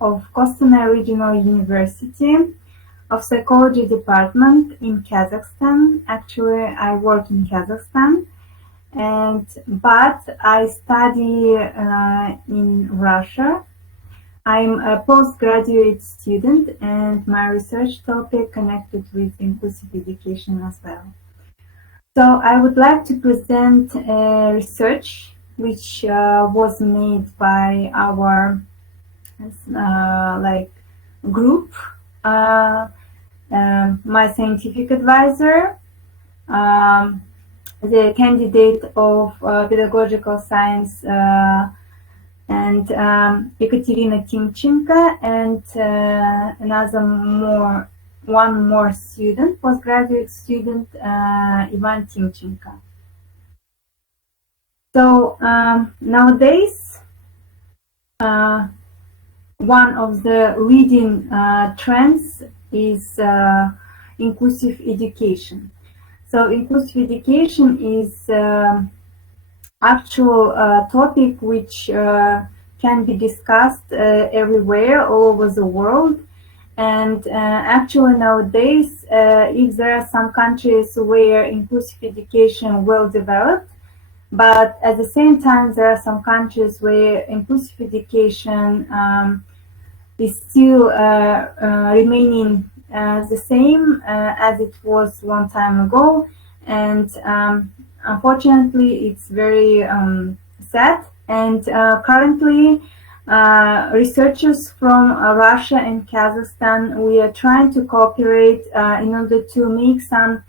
of Kostanay Regional University of Psychology Department in Kazakhstan. Actually, I work in Kazakhstan, but I study in Russia. I'm a postgraduate student, and my research topic connected with inclusive education as well. So I would like to present a research which was made by our group, my scientific advisor, the candidate of pedagogical science, and Ekaterina Timchenko, and one more student, postgraduate student, Ivan Timchenko. So nowadays, one of the leading trends is inclusive education. So inclusive education is actual topic which can be discussed everywhere, all over the world. And actually nowadays, if there are some countries where inclusive education well developed, but at the same time there are some countries where inclusive education is still remaining the same as it was long time ago, and unfortunately it's very sad. And currently researchers from Russia and Kazakhstan, we are trying to cooperate in order to make some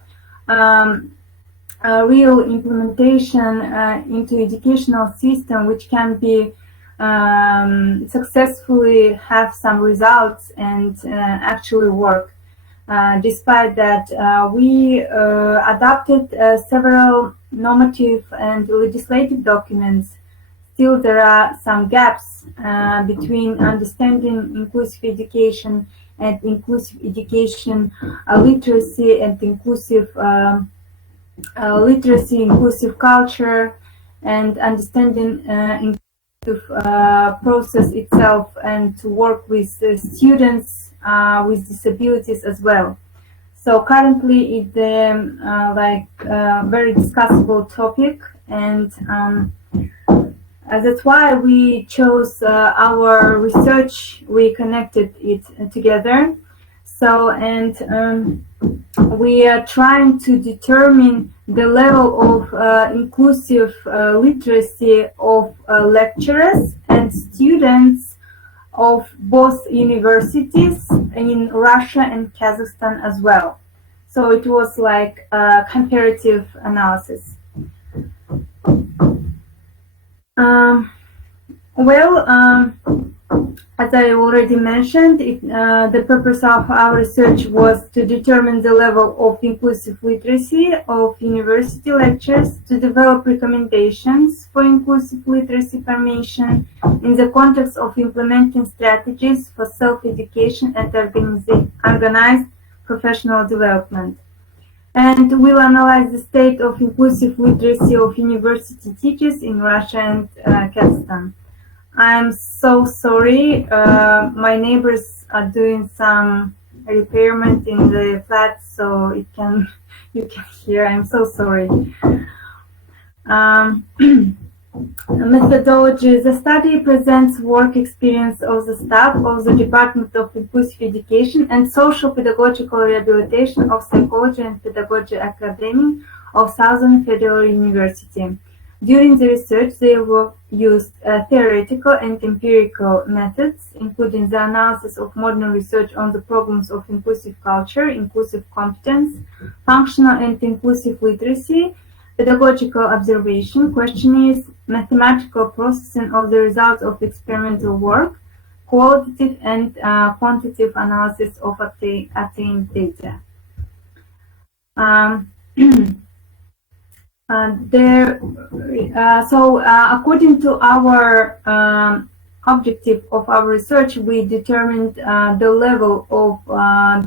real implementation into educational system which can be successfully have some results and actually work. Despite that, we adopted several normative and legislative documents. Still there are some gaps between understanding inclusive education and inclusive education literacy and inclusive literacy, inclusive culture, and understanding process itself, and to work with students with disabilities as well. So currently it's a very discussable topic, and that's why we chose our research. We connected it together. So, and we are trying to determine the level of inclusive literacy of lecturers and students of both universities in Russia and Kazakhstan as well. So it was like a comparative analysis. As I already mentioned, the purpose of our research was to determine the level of inclusive literacy of university lecturers, to develop recommendations for inclusive literacy formation in the context of implementing strategies for self-education and organized professional development. And we'll analyze the state of inclusive literacy of university teachers in Russia and Kazakhstan. I'm so sorry. My neighbors are doing some repairment in the flat, so you can hear. I'm so sorry. Methodology. The study presents work experience of the staff of the Department of Inclusive Education and Social Pedagogical Rehabilitation of Psychology and Pedagogy Academy of Southern Federal University. During the research, they were used theoretical and empirical methods, including the analysis of modern research on the problems of inclusive culture, inclusive competence, functional and inclusive literacy, pedagogical observation, questionnaires, mathematical processing of the results of experimental work, qualitative and quantitative analysis of obtained data. According to our objective of our research, we determined the level of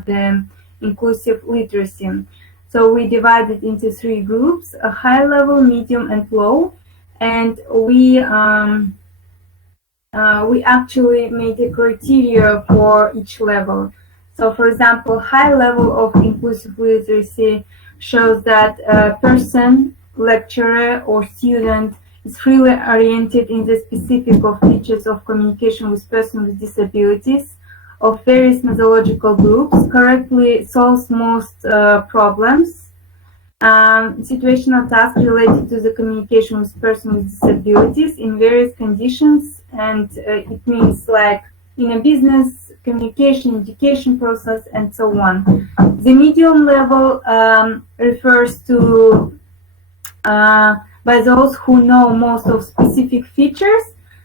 the inclusive literacy. So we divided into 3 groups: a high level, medium, and low. And we we actually made a criteria for each level. So, for example, high level of inclusive literacy shows that a person, lecturer, or student is freely oriented in the specific of features of communication with persons with disabilities of various methodological groups, correctly solves most problems. Situational tasks related to the communication with persons with disabilities in various conditions, and it means like in a business, communication, education process, and so on. The medium level refers to by those who know most of specific features.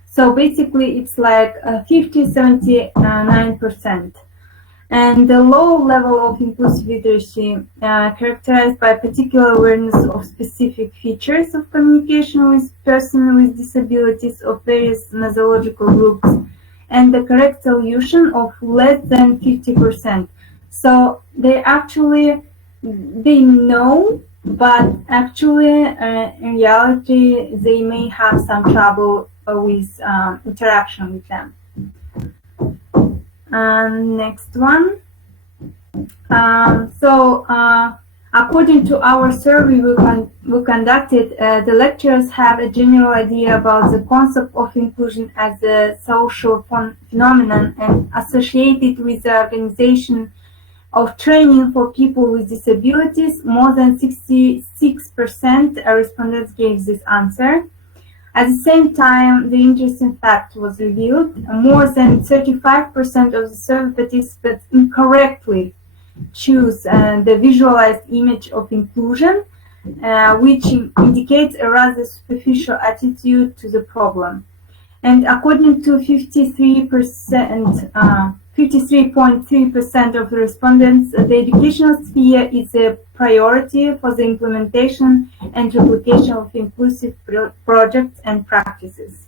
So basically, it's like 50-79%. And the low level of inclusive literacy, characterized by particular awareness of specific features of communication with persons with disabilities of various methodological groups, and the correct solution of less than 50%. So they know, but actually, in reality, they may have some trouble with interaction with them. Next one. According to our survey we conducted, the lecturers have a general idea about the concept of inclusion as a social phenomenon and associated with the organization of training for people with disabilities. More than 66% respondents gave this answer. At the same time, the interesting fact was revealed: more than 35% of the survey participants incorrectly choose the visualized image of inclusion, which indicates a rather superficial attitude to the problem. And according to 53.3% of the respondents, the educational sphere is a priority for the implementation and replication of inclusive projects and practices.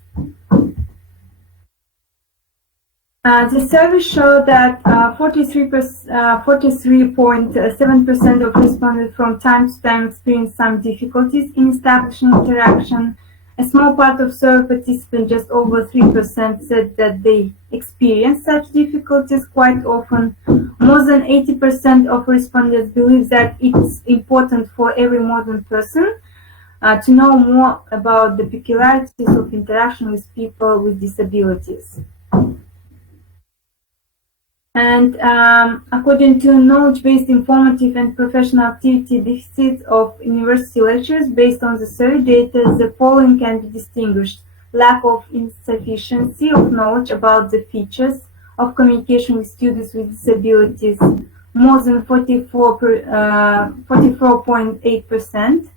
The survey showed that 43.7% of respondents from time to time experience some difficulties in establishing interaction. A small part of survey participants, just over 3%, said that they experience such difficulties quite often. More than 80% of respondents believe that it's important for every modern person to know more about the peculiarities of interaction with people with disabilities. And according to knowledge-based informative and professional activity deficits of university lectures, based on the survey data, the following can be distinguished: lack of insufficiency of knowledge about the features of communication with students with disabilities, more than 44.8%,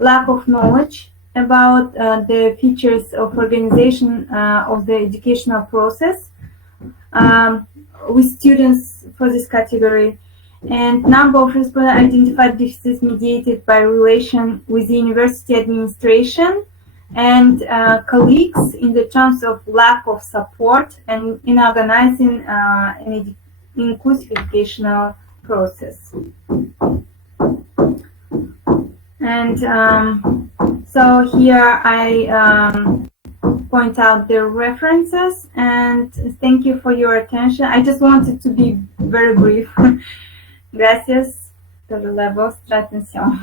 lack of knowledge about the features of organization of the educational process, with students for this category, and number of respondents identified deficits mediated by relation with the university administration and colleagues in the terms of lack of support and in organizing an inclusive educational process. And so here I point out the references, and thank you for your attention. I just wanted to be very brief. Gracias por la vostra atención.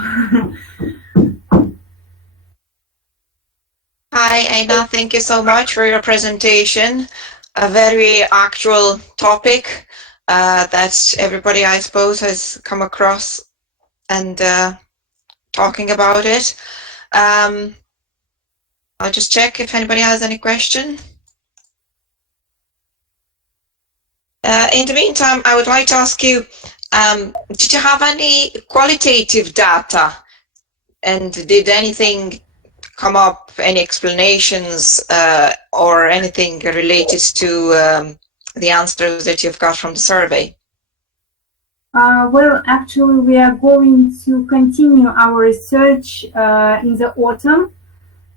Hi, Aina. Thank you so much for your presentation. A very actual topic that everybody, I suppose, has come across and talking about it. I'll just check if anybody has any question. In the meantime, I would like to ask you, did you have any qualitative data, and did anything come up, any explanations or anything related to the answers that you've got from the survey? Well, actually, we are going to continue our research in the autumn.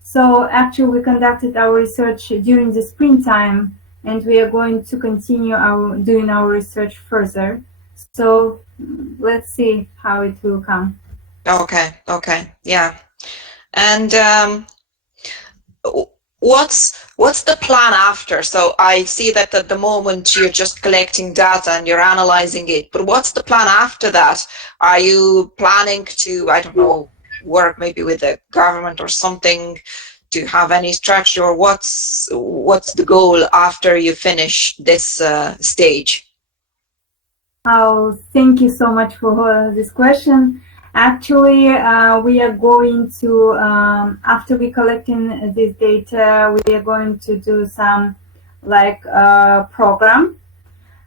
So actually, we conducted our research during the springtime, and we are going to continue doing our research further. So let's see how it will come. Okay, yeah. And what's the plan after? So I see that at the moment you're just collecting data and you're analyzing it, but what's the plan after that? Are you planning to, I don't know, work maybe with the government or something to have any strategy, or what's the goal after you finish this stage? Oh, thank you so much for this question. Actually, we are going to, after we collecting this data, we are going to do some like program.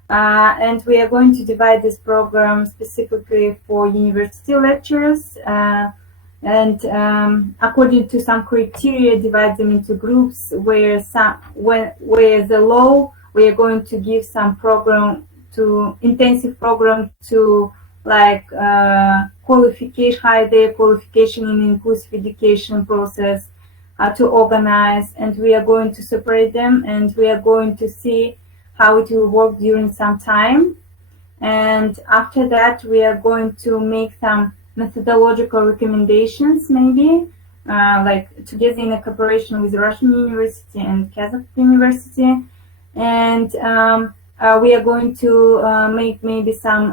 And we are going to divide this program specifically for university lecturers, and according to some criteria, divide them into groups where where the low, we are going to give some program to intensive program to like qualification, high their qualification in inclusive education process, to organize, and we are going to separate them, and we are going to see how it will work during some time. And after that, we are going to make some methodological recommendations, maybe, like together in a cooperation with Russian University and Kazakh University. And we are going to make maybe some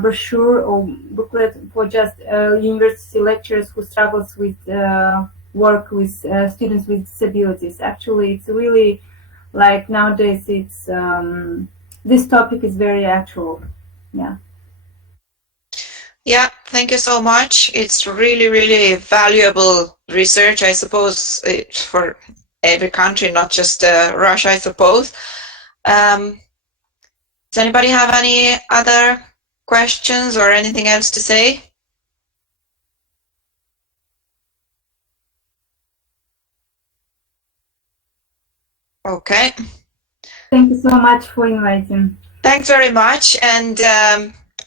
brochure or booklet for just university lecturers who struggles with work with students with disabilities. Actually, it's really like nowadays it's this topic is very actual. Yeah. Yeah, thank you so much. It's really, really valuable research, I suppose, for every country, not just Russia, I suppose. Does anybody have any other questions or anything else to say? Okay. Thank you so much for inviting. Thanks very much. And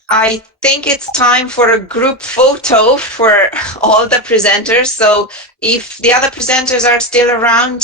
I think it's time for a group photo for all the presenters. So if the other presenters are still around,